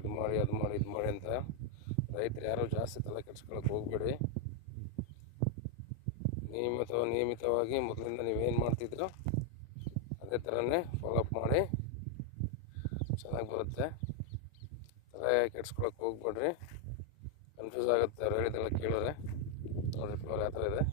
ಇದು ಮಾಡಿ ಅದು ಮಾಡಿ ಇದು ಮಾಡಿ ಅಂತ ರೈತರು ಯಾರೂ ಜಾಸ್ತಿ ತಲೆ ಕೆಡ್ಸ್ಕೊಳಕ್ಕೆ ಹೋಗ್ಬೇಡಿ. ನಿಯಮಿತವಾಗಿ ಮೊದಲಿಂದ ನೀವೇನು ಮಾಡ್ತಿದ್ರೋ ಅದೇ ಥರನೇ ಫಾಲೋಅಪ್ ಮಾಡಿ, ಚೆನ್ನಾಗಿ ಬರುತ್ತೆ. ತಲೆ ಕೆಡ್ಸ್ಕೊಳಕ್ಕೆ ಹೋಗ್ಬೇಡ್ರಿ, ಕನ್ಫ್ಯೂಸ್ ಆಗುತ್ತೆ ಅವ್ರು ಹೇಳಿದ್ದೆಲ್ಲ ಕೇಳಿದ್ರೆ. ನೋಡಿ ಫ್ಲೋರ್ ಯಾವ ಥರ ಇದೆ.